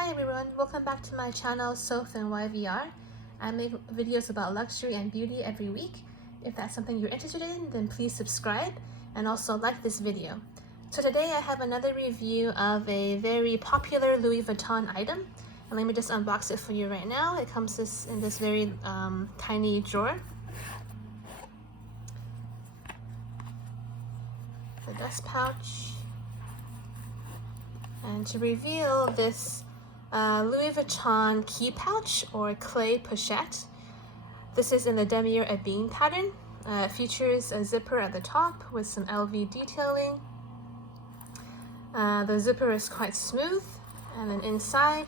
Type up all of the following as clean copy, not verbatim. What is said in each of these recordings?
Hi everyone, welcome back to my channel Soph and YVR. I make videos about luxury and beauty every week. If that's something you're interested in, then please subscribe and also like this video. So today I have another review of a very popular Louis Vuitton item. And let me just unbox it for you right now. It comes in this very tiny drawer. The dust pouch. And to reveal this Louis Vuitton Key Pouch or Cles Pochette. This is in the demier ébène pattern. It features a zipper at the top with some LV detailing. The zipper is quite smooth, and then inside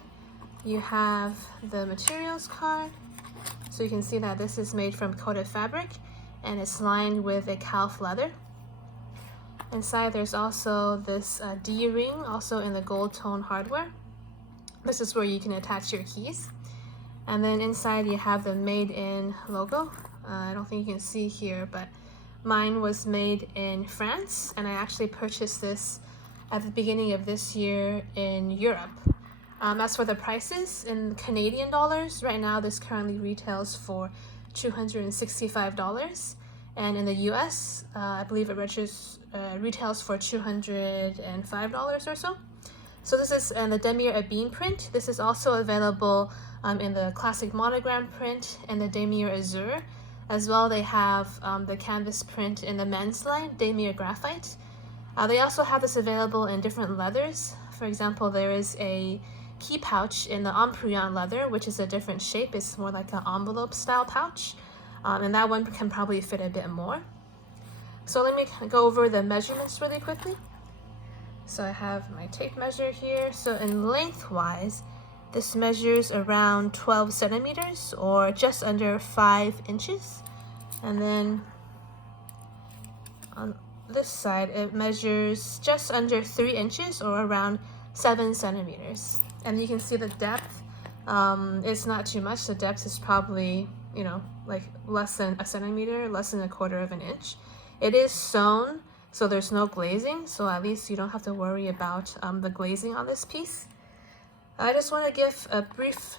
you have the materials card. So you can see that this is made from coated fabric and it's lined with a calf leather. Inside there's also this D-ring, also in the gold tone hardware. This is where you can attach your keys. And then inside you have the made in logo. I don't think you can see here, but mine was made in France, and I actually purchased this at the beginning of this year in Europe. As for the prices, in Canadian dollars, right now this currently retails for $265. And in the US, I believe it retails for $205 or so. So this is in the demier ébène print. This is also available in the classic monogram print and the demier azur. As well, they have the canvas print in the men's line, demier graphite. They also have this available in different leathers. For example, there is a key pouch in the Empourion leather, which is a different shape. It's more like an envelope style pouch. And that one can probably fit a bit more. So let me go over the measurements really quickly. So I have my tape measure here. So in lengthwise, this measures around 12 centimeters or just under 5 inches. And then on this side, it measures just under 3 inches or around 7 centimeters. And you can see the depth. It's not too much. The depth is probably, like less than a centimeter, less than a quarter of an inch. It is sewn, so there's no glazing, so at least you don't have to worry about the glazing on this piece. I just want to give a brief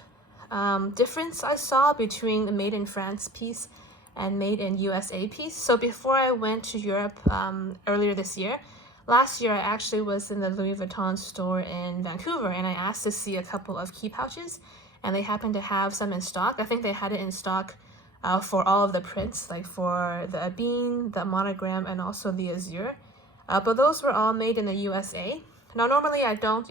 difference I saw between the made in France piece and made in USA piece. So before I went to Europe earlier this year, last year I actually was in the Louis Vuitton store in Vancouver, and I asked to see a couple of key pouches, and they happened to have some in stock. I think they had it in stock for all of the prints, like for the ébène, the monogram, and also the azur. But those were all made in the USA. Now, normally I don't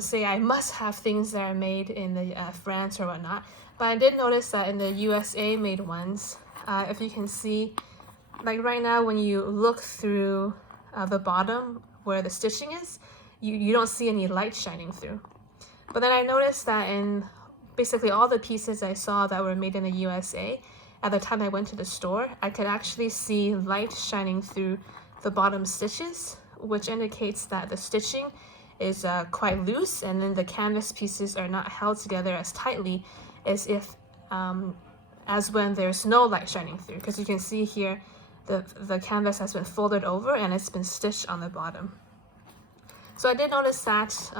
say I must have things that are made in the France or whatnot. But I did notice that in the USA made ones, if you can see, like right now when you look through the bottom where the stitching is, you don't see any light shining through. But then I noticed that in basically all the pieces I saw that were made in the USA, at the time I went to the store, I could actually see light shining through the bottom stitches, which indicates that the stitching is quite loose, and then the canvas pieces are not held together as tightly as when there's no light shining through. Because you can see here, the canvas has been folded over and it's been stitched on the bottom. So I did notice that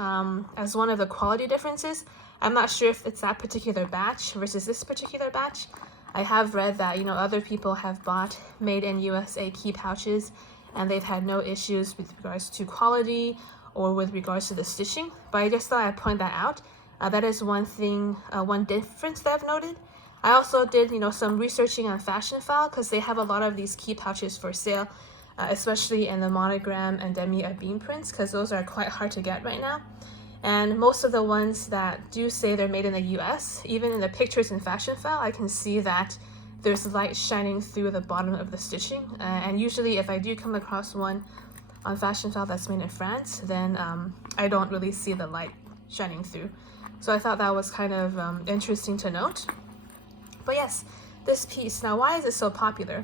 as one of the quality differences. I'm not sure if it's that particular batch versus this particular batch. I have read that, other people have bought made in USA key pouches and they've had no issues with regards to quality or with regards to the stitching. But I just thought I'd point that out. That is one thing, one difference that I've noted. I also did, some researching on Fashion File because they have a lot of these key pouches for sale, especially in the monogram and demier ébène prints, because those are quite hard to get right now. And most of the ones that do say they're made in the US, even in the pictures in Fashion File, I can see that there's light shining through the bottom of the stitching. And usually if I do come across one on Fashion File that's made in France, then I don't really see the light shining through. So I thought that was kind of interesting to note. But yes, this piece, now why is it so popular?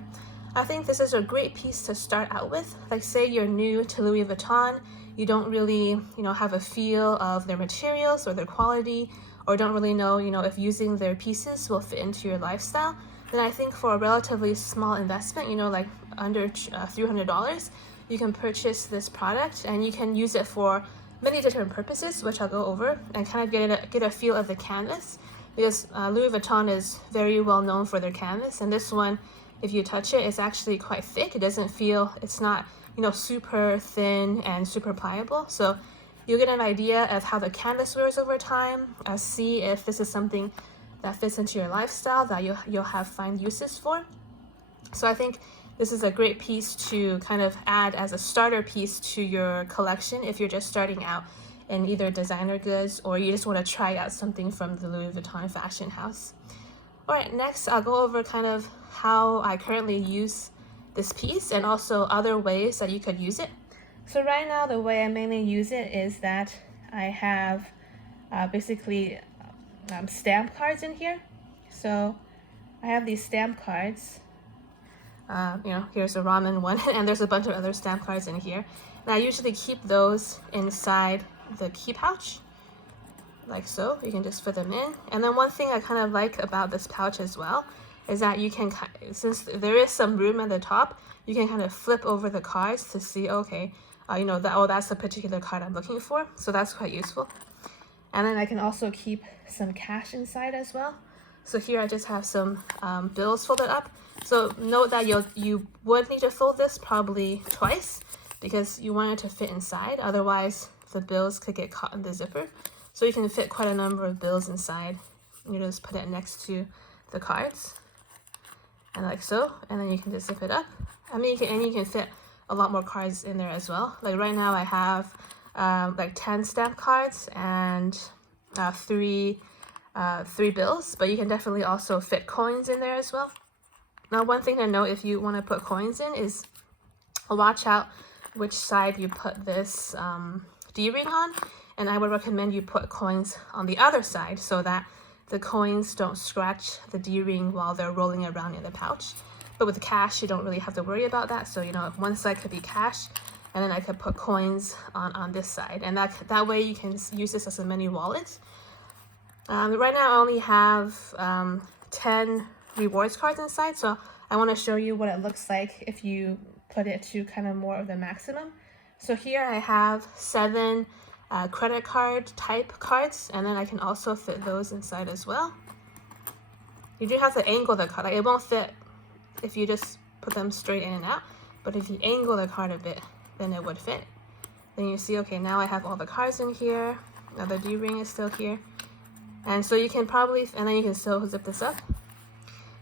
I think this is a great piece to start out with. Like say you're new to Louis Vuitton, you don't really, have a feel of their materials or their quality, or don't really know, if using their pieces will fit into your lifestyle, then I think for a relatively small investment, like under $300, you can purchase this product and you can use it for many different purposes, which I'll go over, and kind of get a feel of the canvas, because Louis Vuitton is very well known for their canvas, and this one, if you touch it, it's actually quite thick. It doesn't feel, it's not, you know, super thin and super pliable. So you'll get an idea of how the canvas wears over time. See if this is something that fits into your lifestyle that you'll have find uses for. So I think this is a great piece to kind of add as a starter piece to your collection if you're just starting out in either designer goods or you just want to try out something from the Louis Vuitton fashion house. All right, next I'll go over kind of how I currently use this piece and also other ways that you could use it. So right now the way I mainly use it is that I have basically stamp cards in here. So I have these stamp cards. You know, here's a ramen one, and there's a bunch of other stamp cards in here. And I usually keep those inside the key pouch, like so. You can just fit them in. And then one thing I kind of like about this pouch as well is that you can, since there is some room at the top, you can kind of flip over the cards to see, okay, you know, that, oh, that's the particular card I'm looking for. So that's quite useful. And then I can also keep some cash inside as well. So here I just have some bills folded up. So note that you would need to fold this probably twice because you want it to fit inside. Otherwise, the bills could get caught in the zipper. So you can fit quite a number of bills inside. You just put it next to the cards, and like so. And then you can just zip it up. I mean, you can fit a lot more cards in there as well. Like right now, I have like 10 stamp cards and three bills. But you can definitely also fit coins in there as well. Now, one thing to note if you want to put coins in is watch out which side you put this D-ring on. And I would recommend you put coins on the other side so that the coins don't scratch the D-ring while they're rolling around in the pouch. But with cash, you don't really have to worry about that. So, you know, one side could be cash, and then I could put coins on this side. And that way you can use this as a mini wallet. Right now, I only have 10 rewards cards inside, so I want to show you what it looks like if you put it to kind of more of the maximum. So here I have 7 credit card type cards, and then I can also fit those inside as well. You do have to angle the card. Like, it won't fit if you just put them straight in and out, but if you angle the card a bit, then it would fit. Then you see, okay, now I have all the cards in here. Now the D-ring is still here. And so you can probably, and then you can still zip this up.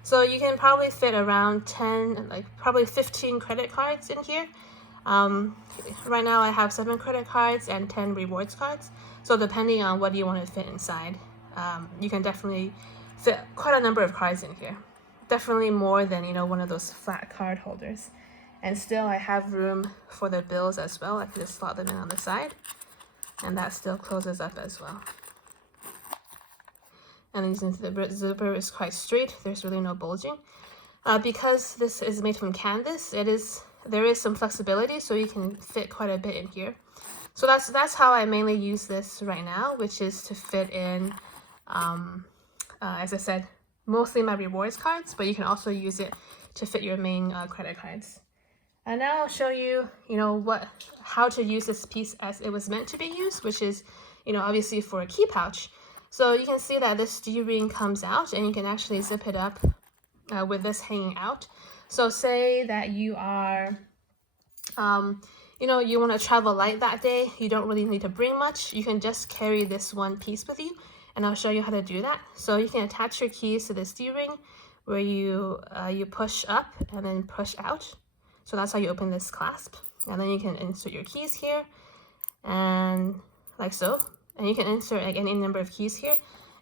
So you can probably fit around 10, like probably 15 credit cards in here. Right now I have 7 credit cards and 10 rewards cards. So depending on what you want to fit inside, you can definitely fit quite a number of cards in here. Definitely more than, you know, one of those flat card holders. And still I have room for the bills as well. I can just slot them in on the side, and that still closes up as well. And since the zipper is quite straight, there's really no bulging. Because this is made from canvas, there is some flexibility, so you can fit quite a bit in here. So that's how I mainly use this right now, which is to fit in, as I said, mostly my rewards cards, but you can also use it to fit your main credit cards. And now I'll show you, you know, how to use this piece as it was meant to be used, which is, you know, obviously for a key pouch. So you can see that this D-ring comes out, and you can actually zip it up with this hanging out. So say that you are, you know, you want to travel light that day. You don't really need to bring much. You can just carry this one piece with you, and I'll show you how to do that. So you can attach your keys to this D-ring where you push up and then push out. So that's how you open this clasp. And then you can insert your keys here, and like so. And you can insert like any number of keys here.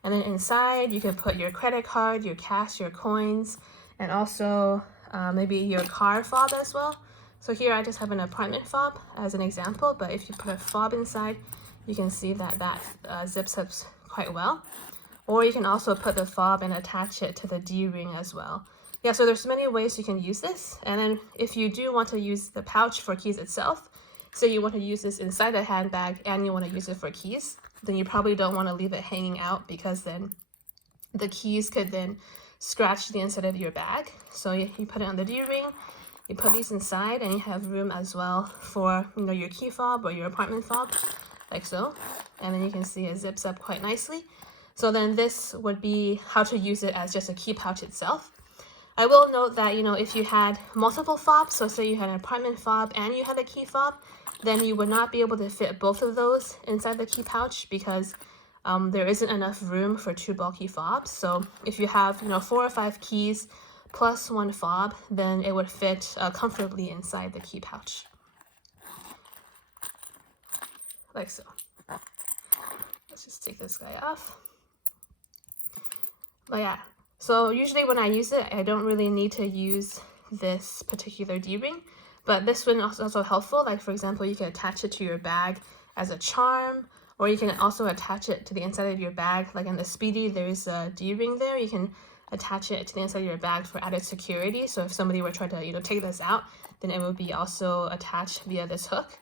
And then inside, you can put your credit card, your cash, your coins, and also maybe your car fob as well. So here I just have an apartment fob as an example, but if you put a fob inside, you can see that zips up quite well. Or you can also put the fob and attach it to the D-ring as well. Yeah, so there's many ways you can use this. And then if you do want to use the pouch for keys itself, so you want to use this inside a handbag and you want to use it for keys, then you probably don't want to leave it hanging out, because then the keys could then scratch the inside of your bag. So you put it on the D-ring, you put these inside, and you have room as well for, you know, your key fob or your apartment fob. like so. And then you can see it zips up quite nicely. So then this would be how to use it as just a key pouch itself. I will note that, you know, if you had multiple fobs, so say you had an apartment fob and you had a key fob, then you would not be able to fit both of those inside the key pouch because there isn't enough room for 2 bulky fobs. So if you have, you know, 4 or 5 keys plus 1 fob, then it would fit comfortably inside the key pouch. Like so. Let's just take this guy off. But yeah, so usually when I use it, I don't really need to use this particular D-ring, but this one is also helpful. Like for example, you can attach it to your bag as a charm, or you can also attach it to the inside of your bag. Like in the Speedy, there's a D-ring there. You can attach it to the inside of your bag for added security. So if somebody were trying to, you know, take this out, then it would be also attached via this hook.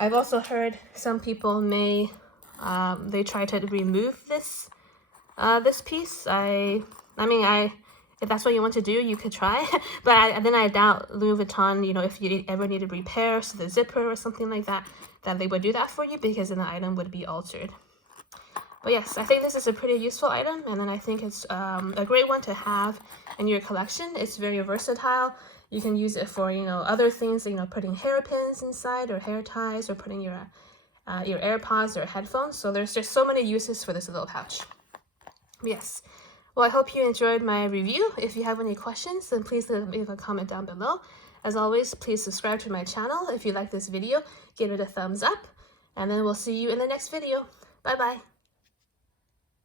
I've also heard some people may, they try to remove this this piece. I mean, if that's what you want to do, you could try. But then I doubt Louis Vuitton, you know, if you ever needed repairs to the zipper or something like that, that they would do that for you, because then the item would be altered. But yes, I think this is a pretty useful item, and then I think it's a great one to have in your collection. It's very versatile. You can use it for, you know, other things, you know, putting hairpins inside or hair ties, or putting your AirPods or headphones. So there's just so many uses for this little pouch. Yes. Well, I hope you enjoyed my review. If you have any questions, then please leave a comment down below. As always, please subscribe to my channel. If you like this video, give it a thumbs up, and then we'll see you in the next video. Bye-bye.